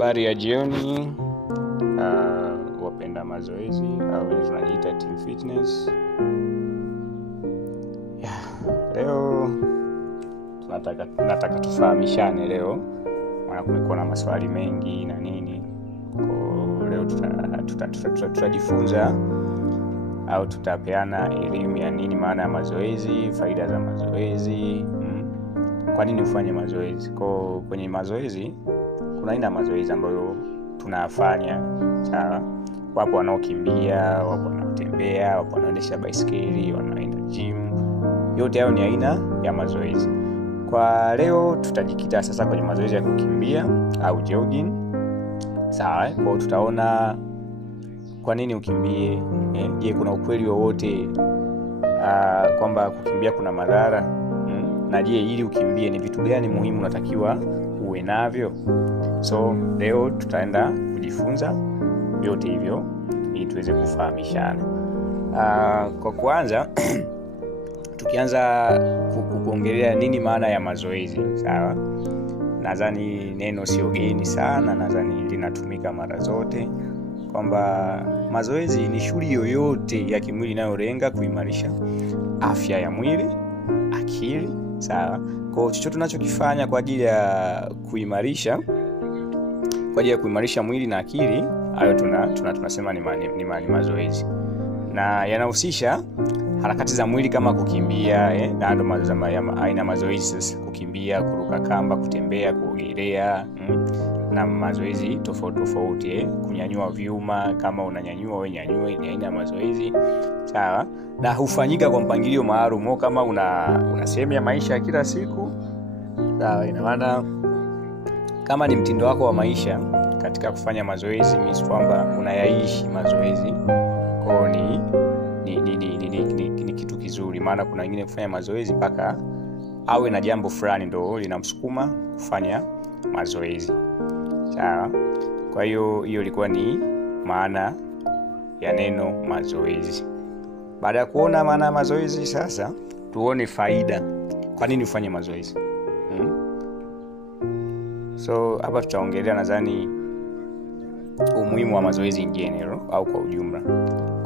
Habari ya jioni, wapenda mazoezi au tunajiita team fitness. Leo tunataka tufahamishane leo, maana kumekuwa na maswali mengi na nini. Kwa leo tutajifunza au tutapeana elimu ya nini maana ya mazoezi, faida za mazoezi, kwa nini ufanye mazoezi. Kwa kwenye mazoezi kuna aina mazoezi ambayo tunafanya, sawa? Wapo wanaokimbia, wapo wanaotembea, wapo wanaendesha baiskeli, wanaenda gym. Yote hayo ni aina ya mazoezi. Kwa leo tutajikita sasa kwenye mazoezi ya kukimbia au jogging. Sawa? Kwa tutaona kwa nini ukimbie. Je, kuna ukweli wowote kwamba kukimbia kuna madhara? Na je, ili ukimbie ni vitu gani muhimu unatakiwa uwe navyo? So leo tutaenda kujifunza yote hivyo ili tuweze kufahamishana. Kwa kwanza tukianza kuongelea nini maana ya mazoezi, sawa? Nadhani neno sio geni sana, nadhani linatumika mara zote kwamba mazoezi ni shughuli yoyote ya kimwili inayolenga kuimarisha afya ya mwili, akili, sawa? Kwa chochote tunachokifanya kwa ajili ya kuimarisha mwili na akili, hayo tunasema ni mazoezi. Na yanahusisha harakati za mwili kama kukimbia, na ndo aina mazoezi sasa: kukimbia, kuruka kamba, kutembea, kuogelea, na mazoezi tofauti, kunyanyua vyuma, kama unanyanyua wewe nyanyue, ni aina ya mazoezi, sawa? Na hufanyika kwa mpangilio maalum, kama una sehemu ya maisha ya kila siku, sawa? Ina maana kama ni mtindo wako wa maisha katika kufanya mazoezi, means kwamba unayaishi mazoezi. Kwa ni kitu kizuri, maana kuna wengine kufanya mazoezi mpaka awe na jambo fulani ndo linamsukuma kufanya mazoezi, sawa? Kwa hiyo ilikuwa ni maana ya neno mazoezi. Baada ya kuona maana ya mazoezi, sasa tuone faida. Kwa nini ufanye mazoezi? So hapa tutaongelea nadhani umuhimu wa mazoezi in general au kwa ujumla.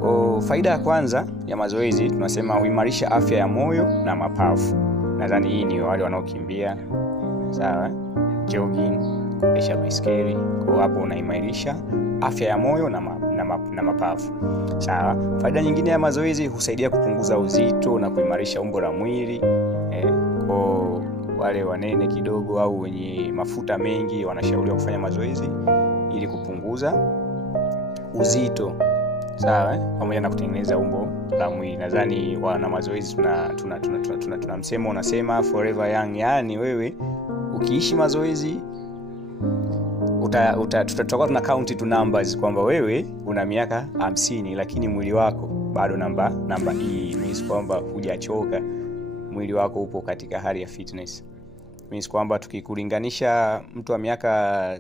Kwa faida ya kwanza ya mazoezi tunasema huimarisha afya ya moyo na mapafu. Nadhani hii ni wale wanaokimbia, sawa? Jogging, kuendesha baiskeli. Kwa hapo unaimarisha afya ya moyo na mapafu, sawa? Faida nyingine ya mazoezi, husaidia kupunguza uzito na kuimarisha umbo la mwili. Kwa wale wanene kidogo au wenye mafuta mengi wanashauriwa kufanya mazoezi ili kupunguza uzito, sawa? Pamoja na kutengeneza umbo la mwili. Nadhani wana mazoezi tuna msemo unasema forever young, yani wewe ukiishi mazoezi tutakuwa tuna count to numbers kwamba wewe una miaka 50 lakini mwili wako bado namba hii, means kwamba hujachoka, mwili wako upo katika hali ya fitness. Means kwamba tukikulinganisha mtu wa miaka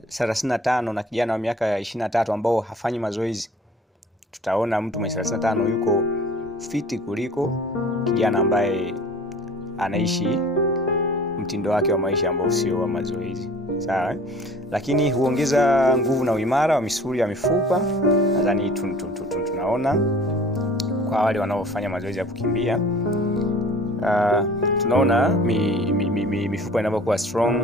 35 na kijana wa miaka 23 ambao hafanyi mazoezi, tutaona mtu mwenye 35 yuko fiti kuliko kijana ambaye anaishi mtindo wake wa maisha ambao sio wa mazoezi, sawa? Lakini huongeza nguvu na uimara wa misuli ya mifupa. Nadhani tunaona kwa wale wanaofanya mazoezi ya kukimbia, tunaona mifupa inapokuwa strong,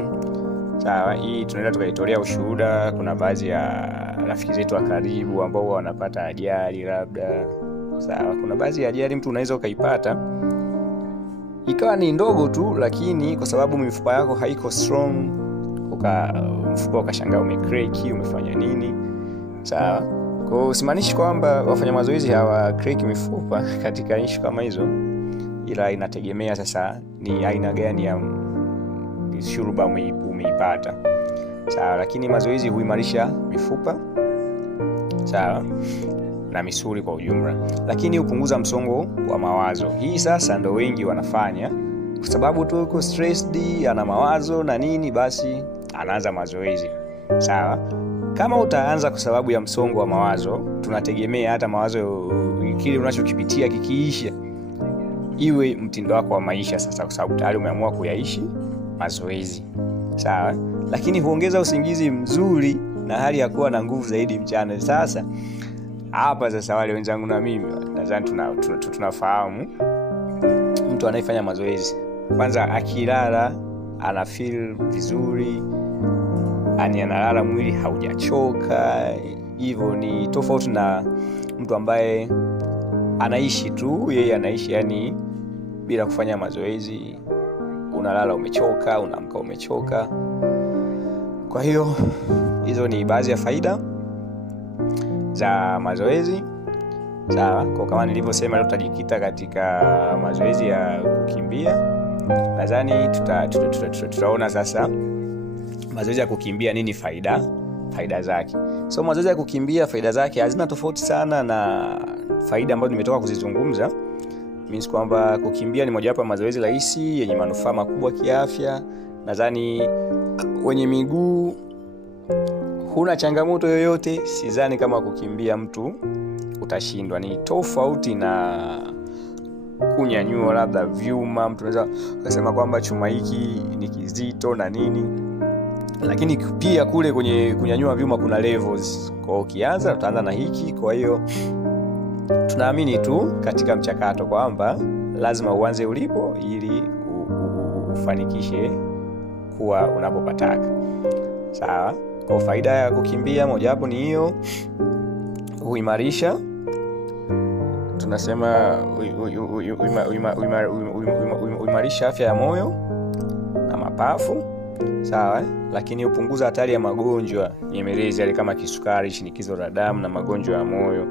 sawa? Hii tunaweza tukaitolea ushuhuda. Kuna baadhi ya rafiki zetu wa karibu ambao wanapata ajali labda, sawa? Kuna baadhi ya ajali mtu unaweza ukaipata ikawa ni ndogo tu, lakini kwa sababu mifupa yako haiko strong, mfupa ukashangaa umecrack, umefanya nini, sawa? Kwa hiyo usimaanishi kwamba wafanya mazoezi hawa crack mifupa katika issue kama hizo, ila inategemea sasa ni aina gani ya shuruba umeipata, sawa? Lakini mazoezi huimarisha mifupa, sawa, na misuli kwa ujumla. Lakini hupunguza msongo wa mawazo. Hii sasa ndo wengi wanafanya kwa sababu tu uko stressed, ana mawazo na nini, basi anaanza mazoezi, sawa? Kama utaanza kwa sababu ya msongo wa mawazo, tunategemea hata mawazo kile unachokipitia kikiisha iwe mtindo wako wa maisha sasa, kwa sababu tayari umeamua kuyaishi mazoezi, sawa? Lakini huongeza usingizi mzuri na hali ya kuwa na nguvu zaidi mchana. Sasa hapa sasa wale wenzangu na mimi nadhani tunafahamu mtu anayefanya mazoezi kwanza akilala ana feel vizuri, analala mwili haujachoka. Hivyo ni tofauti na mtu ambaye anaishi tu, yeye anaishi yani bila kufanya mazoezi. Unalala umechoka, unaamka umechoka. Kwa hiyo hizo ni baadhi ya faida za mazoezi. Sawa, kwa kama nilivyosema leo tutajikita katika mazoezi ya kukimbia. Nadhani tutaona sasa mazoezi ya kukimbia nini faida zake. So mazoezi ya kukimbia faida zake hazina tofauti sana na faida ambazo nimetoka kuzizungumza. Means kwamba kukimbia ni mojawapo ya mazoezi rahisi yenye manufaa makubwa kiafya. Nadhani wenye miguu huna changamoto yoyote, sidhani kama kukimbia mtu utashindwa. Ni tofauti na kunyanyua labda vyuma. Mtu anaweza kusema kwamba chuma hiki ni kizito na nini, lakini pia kule kwenye kunyanyua vyuma kuna levels. Kwa hiyo ukianza utaanza na hiki. Kwa hiyo tunaamini tu katika mchakato kwamba lazima uanze ulipo ili ufanikishe kuwa unapopataka. Sawa? Kwa faida ya kukimbia mojawapo ni hiyo, huimarisha, tunasema huimarisha afya ya moyo na mapafu. Sawa? Lakini hupunguza hatari ya magonjwa nyemelezi yale kama kisukari, shinikizo la damu na magonjwa ya moyo.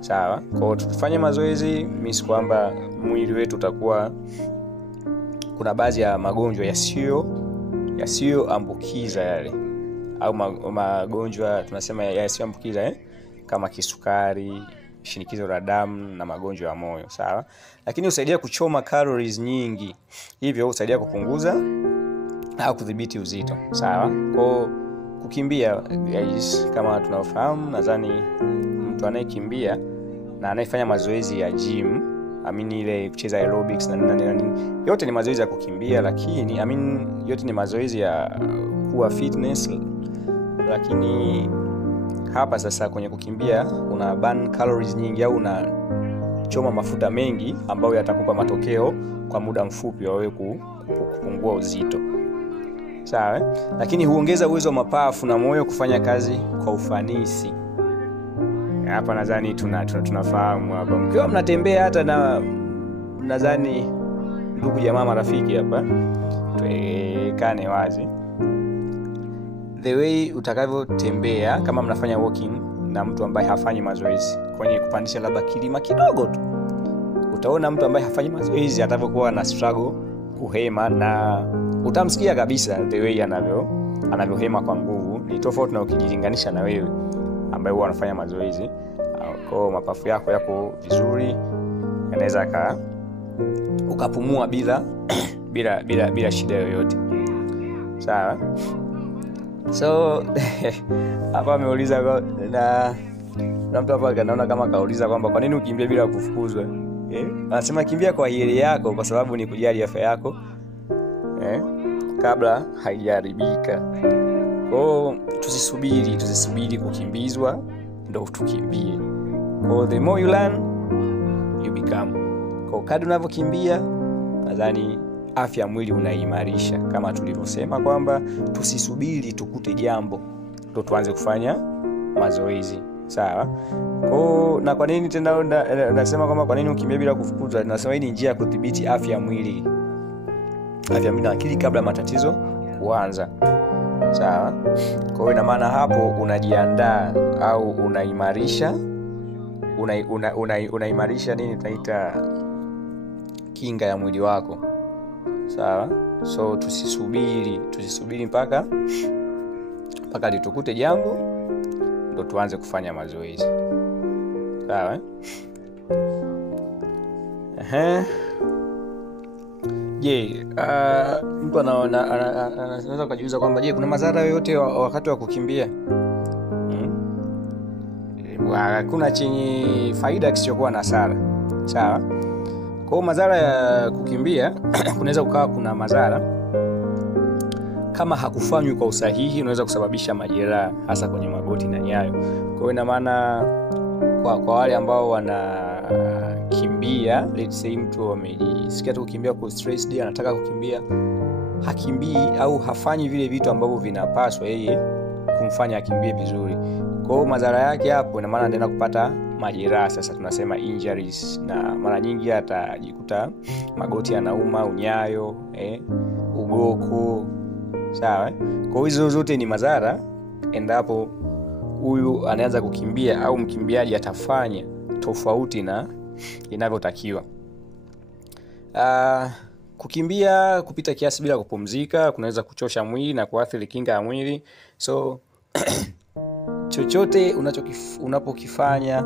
Sawa? Kwa hiyo tukifanya mazoezi means kwamba mwili wetu utakuwa, kuna baadhi ya magonjwa yasiyoambukiza yale, au magonjwa tunasema yasiyoambukiza kama kisukari, shinikizo la damu na magonjwa ya moyo. Sawa? Lakini husaidia kuchoma calories nyingi, hivyo husaidia kupunguza au kudhibiti uzito. Sawa? Kwa kukimbia guys, kama tunafahamu, nadhani mtu anayekimbia na anayefanya mazoezi ya gym, ile kucheza aerobics na nini, yote ni mazoezi ya kukimbia, lakini yote ni mazoezi ya kuwa fitness. Lakini hapa sasa kwenye kukimbia una burn calories nyingi, au unachoma mafuta mengi ambayo yatakupa matokeo kwa muda mfupi wa wewe kupungua uzito. Sawa? Lakini huongeza uwezo wa mapafu na moyo kufanya kazi kwa ufanisi. Hapa nadhani tunafahamu hapa. Mkiwa mnatembea hata na nadhani ndugu jamaa marafiki hapa, tuekane wazi. The way utakavyotembea kama mnafanya walking na mtu ambaye hafanyi mazoezi kwenye kupandisha labda kilima kidogo tu, utaona mtu ambaye hafanyi mazoezi atavyokuwa na struggle kuhema, na utamsikia kabisa the way anavyohema kwa nguvu. Ni tofauti na ukijilinganisha na wewe ambaye huwa anafanya mazoezi. Kwa mapafu yako yako vizuri, yanaweza ukapumua bila shida yoyote. Sawa? So hapa ameuliza na mtu hapa kanaona kama kauliza kwamba kwa nini ukimbia bila kufukuzwa. Anasema kimbia kwa hiari yako, kwa sababu ni kujali afya yako kabla haijaribika. Kwa tusisubiri kukimbizwa ndio tukimbie. Kwa the more you learn you become. Kwa kadri unavyokimbia, nadhani afya ya mwili unaimarisha, kama tulivyosema kwamba tusisubiri tukute jambo ndio tuanze kufanya mazoezi. Sawa? Na kwa nini tena nasema kwamba kwa nini ukimbia bila kufukuzwa? Nasema hii ni njia ya kudhibiti afya ya mwili na akili kabla matatizo kuanza. Sawa? Kwa hiyo ina maana hapo unajiandaa au unaimarisha nini tunaita kinga ya mwili wako. Sawa? So tusisubiri mpaka litukute jambo ndo tuanze kufanya mazoezi. Sawa? Mtu anaweza kujiuliza kwamba kuna madhara yoyote wakati wa kukimbia? Hakuna chenye faida kisichokuwa na hasara. Sawa? Kwa madhara ya kukimbia kunaweza kukawa kuna madhara. kama hakufanywi kwa usahihi unaweza kusababisha majeraha hasa kwenye magoti na nyayo. Kwa hiyo ina maana kwa wale ambao wanakimbia, let's say mtu amejisikia tu kukimbia kwa stressed, anataka kukimbia, hakimbii au hafanyi vile vitu ambavyo vinapaswa yeye kumfanya akimbie vizuri. Kwa hiyo madhara yake hapo ina maana anaenda kupata majeraha, sasa tunasema injuries, na mara nyingi atajikuta magoti yanauma, unyayo, ugoko. Sawa? Kwa hizo zote ni madhara endapo huyu anaanza kukimbia au mkimbiaji atafanya tofauti na inavyotakiwa. Kukimbia kupita kiasi bila kupumzika kunaweza kuchosha mwili na kuathiri kinga ya mwili. So chochote unapokifanya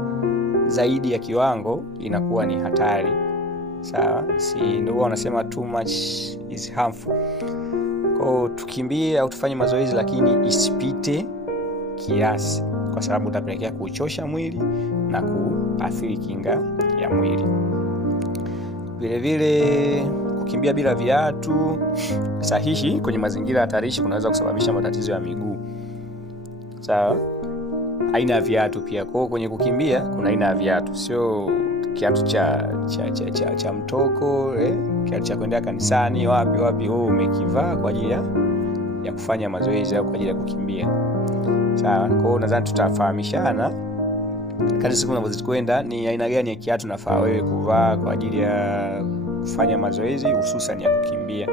zaidi ya kiwango inakuwa ni hatari. Sawa? Si ndio wanasema too much is harmful. Kwa tukimbie au tufanye mazoezi lakini isipite kiasi, kwa sababu utapelekea kuchosha mwili na kuathiri kinga ya mwili. Vile vile kukimbia bila viatu sahihi kwenye mazingira hatarishi kunaweza kusababisha matatizo ya miguu. Sawa? Aina ya viatu pia. Kwa kwenye kukimbia kuna aina ya viatu, sio kiatu cha mtoko, kiatu cha kwenda kanisani wapi umekivaa kwa ajili ya kufanya mazoezi au kwa ajili ya kukimbia. Sawa? Kwa hiyo nadhani tutafahamishana kadri siku zinavyokwenda ni aina gani ya kiatu nafaa wewe kuvaa kwa ajili ya kufanya mazoezi, hususan ya kukimbia.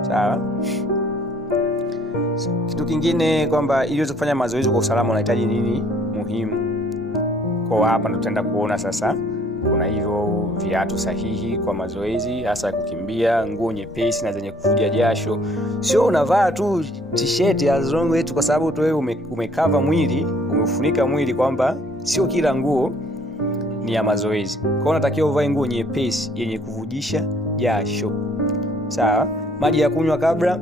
Sawa? Kitu kingine kwamba ili uweze kufanya mazoezi kwa usalama unahitaji nini muhimu. Kwa hapa ndo tutaenda kuona sasa kuna hivyo viatu sahihi kwa mazoezi hasa ya kukimbia, nguo nyepesi na zenye kuvuja jasho. Sio unavaa tu t-shirt as long wetu kwa sababu tu wewe umekava mwili, umefunika mwili, kwamba sio kila nguo ni ya mazoezi. Kwa hiyo unatakiwa uvae nguo nyepesi yenye kuvujisha jasho. Sawa? Maji ya kunywa kabla,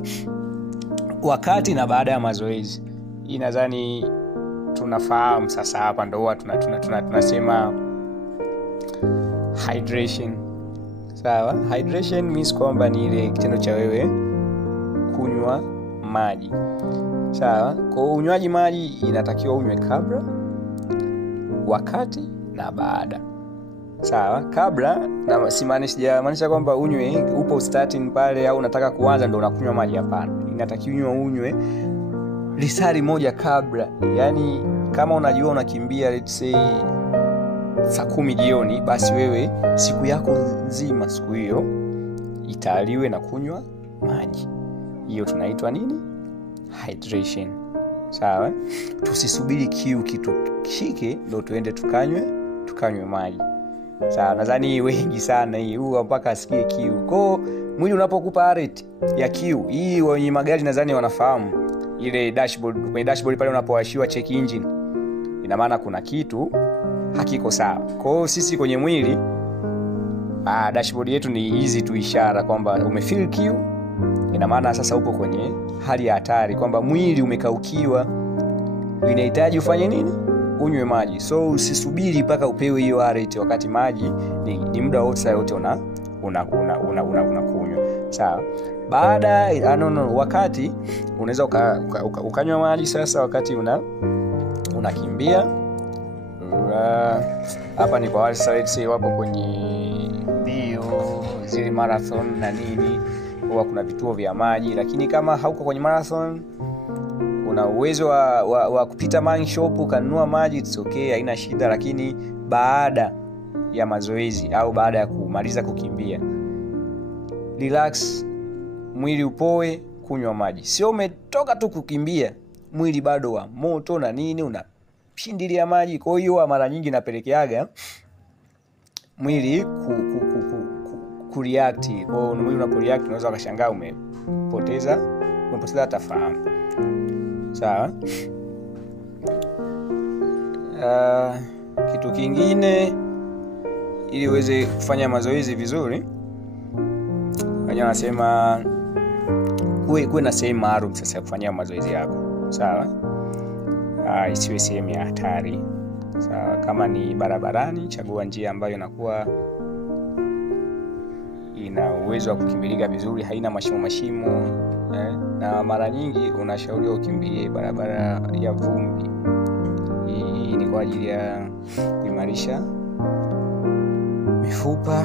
wakati na baada ya mazoezi. Hii nadhani tunafahamu sasa. Hapa ndo huwa tunasema hydration. Sawa? Hydration means kwamba ni ile kitendo cha wewe kunywa maji. Sawa? Kwa unywaji maji inatakiwa unywe kabla, wakati na baada. Sawa? Kabla na sijamaanisha kwamba unywe upo starting pale au unataka kuanza ndio unakunywa maji, hapana. Inatakiwa unywe lisali moja kabla. Yaani kama unajua unakimbia let's say saa 10 jioni, basi wewe siku yako nzima siku hiyo italiwe na kunywa maji. Hiyo tunaitwa nini? Hydration. Sawa? Tusisubiri kiu kitu kishike ndio tuende tukanywe maji. Sawa? Nadhani wengi sana hii huwa mpaka asikie kiu. Kwa mwili unapokupa rate ya kiu, hii wenye magari nadhani wanafahamu. Ile dashboard, kwenye dashboard pale unapowashiwa check engine, ina maana kuna kitu hakiko sawa. Kwa hiyo sisi kwenye mwili dashboard yetu ni hizi tu ishara kwamba umefeel kiu, ina maana sasa upo kwenye hali ya hatari, kwamba mwili umekaukiwa, unahitaji ufanye nini? Unywe maji. So usisubiri mpaka upewe hiyo rate, wakati maji ni muda wote saa yote unakunywa. Sawa? Baada wakati unaweza ukanywa maji sasa wakati unakimbia. Hapa ni kwa wale sasa wapo kwenye bio zile marathon na nini, huwa kuna vituo vya maji. Lakini kama hauko kwenye marathon, una uwezo wa kupita man shop ukanunua maji, it's okay, haina shida. Lakini baada ya mazoezi au baada ya kumaliza kukimbia, relax, mwili upoe, kunywa maji. Sio umetoka tu kukimbia mwili bado wa moto na nini unashindilia maji. Kwa hiyo mara nyingi napelekeaga mwili kureact. Kwa hiyo mwili unaporeact unaweza ukashangaa umepoteza tafahamu. Sawa? Kitu kingine ili uweze kufanya mazoezi vizuri, wanasema kuwe na sehemu maalum sasa ya kufanyia mazoezi yako. Sawa? Isiwe sehemu ya hatari. Sawa? Kama ni barabarani, chagua njia ambayo inakuwa ina uwezo wa kukimbilika vizuri, haina mashimo, na mara nyingi unashauriwa ukimbie barabara ya vumbi. Hii ni kwa ajili ya kuimarisha mifupa,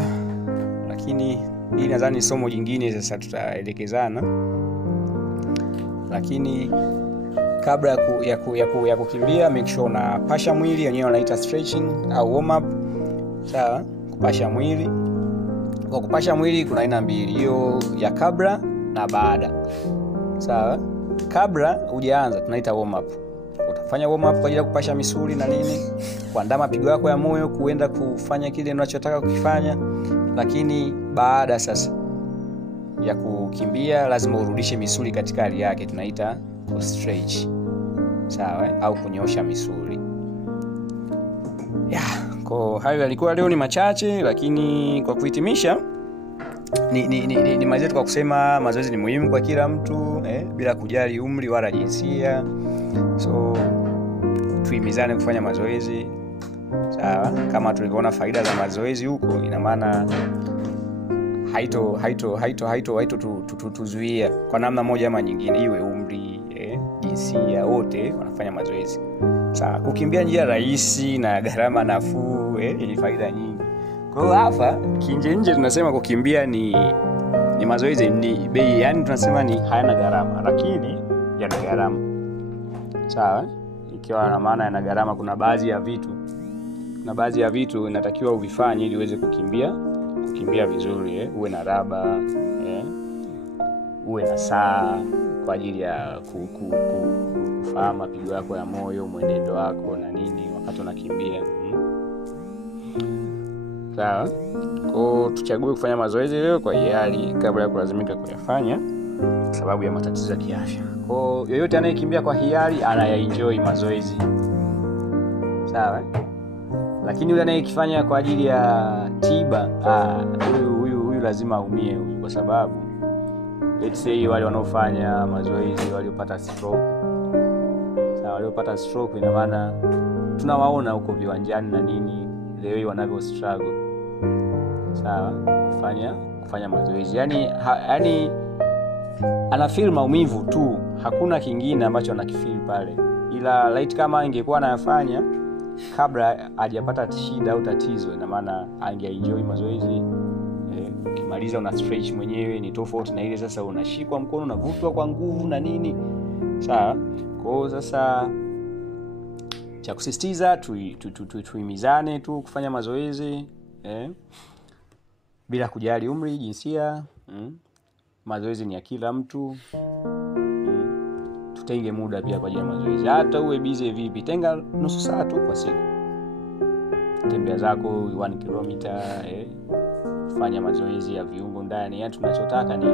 lakini hii nadhani somo jingine sasa tutaelekezana. Lakini kabla ya kukimbia, make sure unapasha mwili, wenyewe wanaita stretching au warm up. Sawa, kupasha mwili. Kwa kupasha mwili kuna aina mbili, hiyo ya kabla na baada. Sawa, kabla hujaanza tunaita warm up. Utafanya warm up kwa ajili ya kupasha misuli na nini, kuandaa mapigo yako ya moyo kuenda kufanya kile unachotaka kukifanya. Lakini baada sasa ya kukimbia lazima urudishe misuli katika hali yake, tunaita stretch. Sawa, au kunyoosha misuli. Kwa hayo yalikuwa leo ni machache, lakini kwa kuhitimisha ni mazoezi kwa kusema mazoezi ni muhimu kwa kila mtu, bila kujali umri wala jinsia. So tuhimizane kufanya mazoezi. Sawa, kama tulivyoona faida za mazoezi huko, ina maana haito tuzuia kwa namna moja ama nyingine, iwe umri, jinsia, wote wanafanya mazoezi. Sawa, kukimbia njia rahisi na gharama nafuu, yenye faida nyingi. Kwa hiyo hapa nje tunasema kukimbia ni mazoezi ni bei, yani tunasema ni hayana gharama, lakini yana gharama. Sawa, ikiwa na maana yana gharama, kuna baadhi ya vitu inatakiwa uvifanye ili uweze kukimbia vizuri, uwe na raba, uwe na saa kwa ajili ya kufahamu mapigo yako ya moyo, mwenendo wako na nini wakati unakimbia. Sawa, kwa tuchague kufanya mazoezi leo kwa hiari kabla ya kulazimika kuyafanya sababu ya matatizo ya kiafya. Kwa yoyote anayekimbia kwa hiari anayaenjoy mazoezi. Sawa, lakini yule anayekifanya kwa ajili ya tiba, huyu lazima aumie, kwa sababu let's say wale wanaofanya mazoezi waliopata stroke. Sawa, waliopata stroke ina maana tunawaona huko viwanjani na nini leo wanavyo struggle. Sawa, kufanya mazoezi. Yani ana feel maumivu tu, hakuna kingine ambacho anakifeel pale. Ila light kama ingekuwa anayafanya kabla hajapata shida au tatizo, ina maana angeenjoy mazoezi. Ukimaliza una stretch mwenyewe, ni tofauti na ile sasa unashikwa mkono unavutwa kwa nguvu na nini. Sawa, kwa hiyo sasa cha kusisitiza tuhimizane tu kufanya mazoezi, bila kujali umri, jinsia. Mazoezi ni ya kila mtu. Tutenge muda pia kwa ajili ya mazoezi. Hata uwe busy vipi, tenga nusu saa tu kwa siku. Tembea zako 1 kilomita, fanya mazoezi ya viungo ndani. Tunachotaka ni